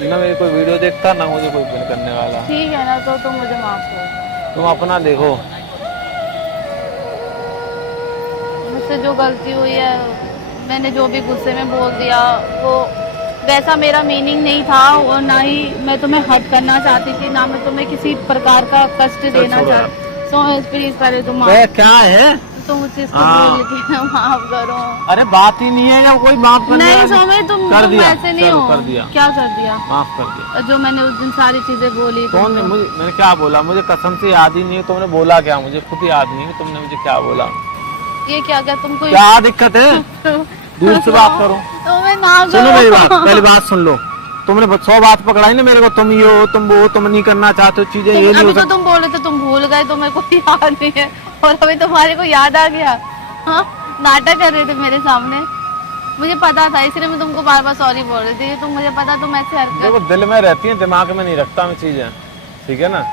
ना मेरी कोई वीडियो देखता ना मुझे कोई पिन करने वाला। ठीक है ना, तो तुम मुझे माफ कर दो। तुम अपना देखो। मुझसे जो गलती हुई है, मैंने जो भी गुस्से में बोल दिया वो वैसा मेरा मीनिंग नहीं था, और ना ही मैं तुम्हें हर्ट करना चाहती थी, ना मैं तुम्हें किसी प्रकार का कष्ट देना चाहती। सो प्लीज पहले तुम क्या है तुम मुझसे इसको बोल के माफ करो। अरे बात ही नहीं है या कोई माफ करने नहीं वाली? सोमे, तुम ऐसे नहीं हो। कर दिया, क्या कर दिया? माफ कर दिया। जो मैंने उस दिन सारी चीजें बोली। कौन ने मुझे, मैंने क्या बोला? मुझे कसम से याद ही नहीं है तुमने बोला क्या, मुझे खुद याद नहीं है तुमने मुझे क्या बोला। ये क्या क्या तुमको क्या दिक्कत है? दूर से बात करो। सुनो मेरी बात, पहली बात सुन लो। तुमने 100 बात पकड़ाई ना मेरे को, तुम ये हो, तुम वो, तुम नहीं करना चाहते हो चीजें, ये नहीं हो सकता। तुम बोल रहे थे तुम भूल गए, तो मेरे को याद नहीं है, और अभी तुम्हारे को याद आ गया। हाँ, नाटक कर रहे थे मेरे सामने, मुझे पता था, इसलिए मैं तुमको बार बार सॉरी बोल रही थी। तुम मुझे पता तुम ऐसे हरकत। देखो दिल में रहती है, दिमाग में नहीं रखता मैं चीजें, ठीक है ना?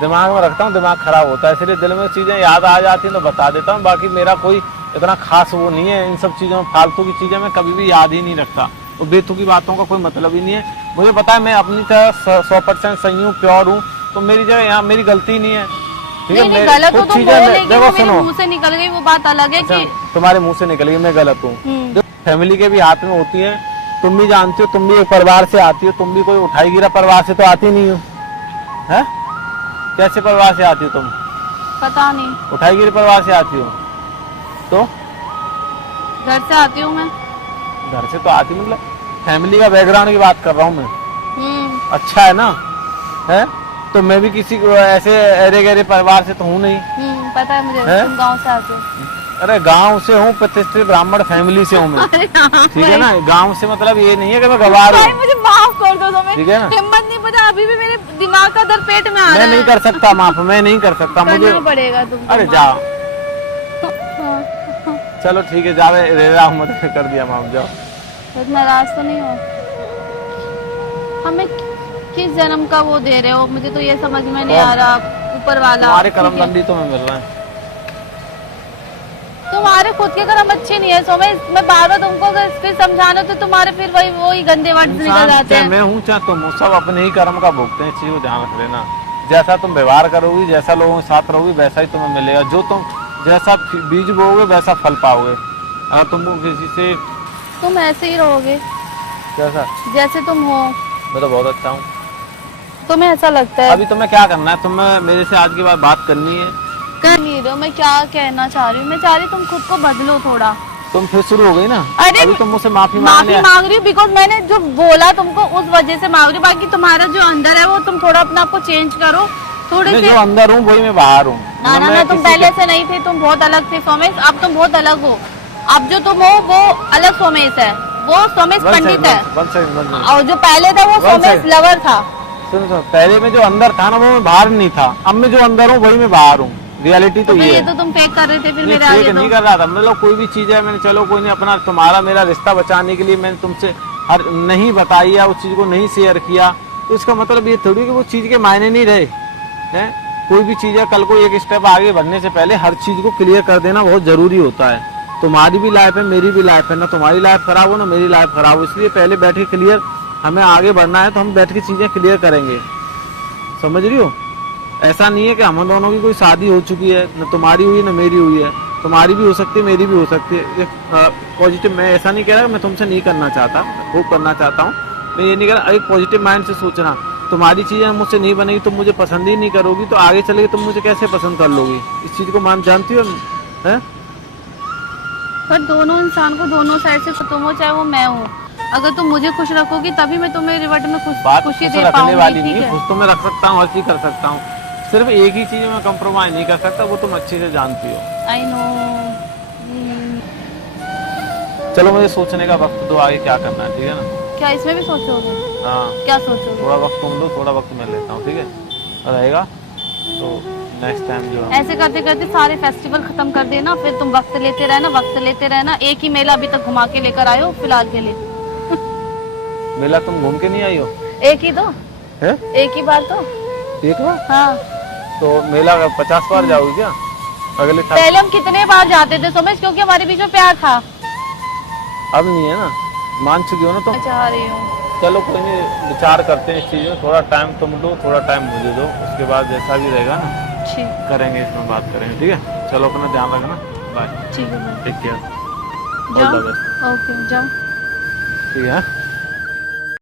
दिमाग में रखता हूँ, दिमाग खराब होता है, इसलिए दिल में चीजें याद आ जाती हैं तो बता देता हूँ। बाकी मेरा कोई इतना खास वो नहीं है इन सब चीजों में, फालतू की चीजें मैं कभी भी याद ही नहीं रखता, और बेतुकी बातों का कोई मतलब ही नहीं है। मुझे पता है मैं अपनी तरह 100% सही हूँ, प्योर हूँ, तो मेरी जगह यहाँ मेरी गलती नहीं है। ठीक है, गलत हो तुम बोले, देखो सुनो, मुंह से निकल गई वो बात अलग है कि तुम्हारे मुंह से निकल गई मैं गलत हूँ। फैमिली के भी हाथ में होती है, तुम भी जानती हो, तुम भी एक परिवार से आती हो, तुम भी कोई उठाई गिरा परिवार से तो आती नहीं हो, है? कैसे परिवार से आती हो तुम? पता नहीं, उठाई गिरी परिवार से आती हो तो? घर से आती हूँ मैं। घर से तो आती, मतलब फैमिली का बैकग्राउंड की बात कर रहा हूँ मैं। अच्छा है ना, है? तो मैं भी किसी को ऐसे अरे गहरे परिवार से तो हूँ नहीं। पता है मुझे, तुम गांव से आते हो। अरे गांव से हूँ, प्रतिष्ठित ब्राह्मण फैमिली से हूँ मैं, ठीक है ना? गांव से मतलब ये नहीं है कि मैं गवार हूँ। मुझे माफ कर दो, ठीक है ना? हिम्मत नहीं, पता अभी भी मेरे दिमाग का दर्द पेट में आ रहा है। मैं नहीं कर सकता माफ, मैं नहीं कर सकता, मुझे पड़ेगा तुम। अरे जाओ, चलो ठीक है, जावे रेरा मत कर दिया माफ, जाओ। नाराज तो नहीं हो? हमें किस जन्म का वो दे रहे हो, मुझे तो ये समझ में नहीं आ रहा। ऊपर वाला तुम्हारे कर्मदंडी तो मैं मिल रहा है। तुम्हारे खुद के कर्म अच्छे नहीं है सो मैं बार बार तुमको फिर समझाना, तो तुम्हारे फिर वही गंदे वर्ड निकल जाते हैं। मैं हूँ चाहे तुम हो, सब अपने ही कर्म का भोगते हैं, इस चीज को ध्यान रख लेना। जैसा तुम व्यवहार करोगी, जैसा लोगों के साथ रहोगी, वैसा ही तुम्हें मिलेगा। जो तुम जैसा बीज बोओगे वैसा फल पाओगे। अगर तुम किसी से तुम ऐसे ही रहोगे कैसा, जैसे तुम हो। मैं तो बहुत अच्छा हूँ, तुम्हें ऐसा लगता है? अभी तुम्हें क्या करना है? तुम्हें मेरे से आज के बाद बात करनी है? कर नहीं रहे हो। मैं क्या कहना चाह रही हूँ, मैं चाह रही तुम खुद को बदलो थोड़ा। तुम फिर शुरू हो गई ना? अरे अभी तुम मुझसे माफी मांग रही हूँ, बिकॉज मैंने जो बोला तुमको उस वजह से मांग रही हूँ। बाकी तुम्हारा जो अंदर है वो तुम थोड़ा अपने आप को चेंज करो थोड़े से। जो अंदर हूँ वही मैं बाहर हूँ। ना तुम पहले से नहीं थे, तुम बहुत अलग थे सोमेश, अब तुम बहुत अलग हो। अब जो तुम हो वो अलग सोमेश है, वो सोमेश पंडित है, और जो पहले था वो सोमेश लवर था। सुनो, पहले में जो अंदर था ना वो मैं बाहर नहीं था, अब मैं जो अंदर हूँ वही मैं बाहर हूँ। रियलिटी तो ये है। तो तुम फेक कर रहे थे फिर मेरे आगे। तो नहीं कर रहा था, मतलब कोई भी चीज है मैंने, चलो कोई नहीं, अपना तुम्हारा मेरा रिश्ता बचाने के लिए मैंने तुमसे हर नहीं बताई या उस चीज को नहीं शेयर किया, तो इसका मतलब ये थोड़ी कि वो चीज के मायने नहीं रहे हैं। कोई भी चीज है, कल को एक स्टेप आगे बढ़ने से पहले हर चीज को क्लियर कर देना बहुत जरूरी होता है। तुम्हारी भी लाइफ है, मेरी भी लाइफ है, ना तुम्हारी लाइफ खराब हो ना मेरी लाइफ खराब हो, इसलिए पहले बैठ के क्लियर, हमें आगे बढ़ना है तो हम बैठ के चीजें क्लियर करेंगे। समझ रही हो? ऐसा नहीं है कि हम दोनों की कोई शादी हो चुकी है, न तुम्हारी हुई न मेरी हुई है। तुम्हारी भी हो सकती है, मेरी भी हो सकती है। पॉजिटिव, मैं ऐसा नहीं कह रहा मैं तुमसे नहीं करना चाहता, वो करना चाहता हूँ मैं, ये नहीं कह रहा। एक पॉजिटिव माइंड से सोचना, तुम्हारी चीजें मुझसे नहीं बनेगी, तुम मुझे पसंद ही नहीं करोगी, तो आगे चले तुम मुझे कैसे पसंद कर लोगी? इस चीज को मान जानती हो है? पर दोनों इंसान को दोनों साइड से, तुम हो चाहे वो मैं हूँ, अगर तुम मुझे खुश रखोगी तभी मैं तुम्हें रिवर्ट में खुशी दे पाऊंगी। ठीक है, खुश तो मैं रख सकता हूँ, हर चीज कर सकता हूँ, सिर्फ एक ही चीज में कंप्रोमाइज नहीं कर सकता, वो तुम अच्छे से जानती हो। I know. चलो मुझे सोचने का वक्त दो, आगे क्या करना है, ठीक है ना? क्या इसमें भी सोचोगे? हाँ, क्या सोचोगे? थोड़ा वक्त तुम लो, थोड़ा वक्त मैं लेता हूँ, ठीक है रहेगा? तो नेक्स्ट टाइम जो ऐसे करते करते सारे फेस्टिवल खत्म कर देना, फिर तुम वक्त लेते रहना। एक ही मेला अभी तक घुमा के लेकर आए हो फिलहाल के लिए। मेला तुम घूम के नहीं आई हो? एक ही तो है, एक ही बार तो, एक बार? हाँ। तो मेला 50 बार जाओगी क्या अगले साल? पहले हम कितने बार जाते थे सोमेश, क्योंकि हमारे बीच में प्यार था। अब नहीं है ना, मान चुकी हो ना तुम? मैं चाह रही हूँ चलो कोई नहीं, विचार करते हैं इस चीज़ में, थोड़ा टाइम तुम दो, थोड़ा टाइम मुझे दो, उसके बाद जैसा भी रहेगा ना ठीक करेंगे, इसमें बात करेंगे, ठीक है। चलो अपना ध्यान रखना, बाय, ठीक है भाई, टेक केयर, ऑल जाओ। द बेस्ट, ओके जाओ। ठीक है।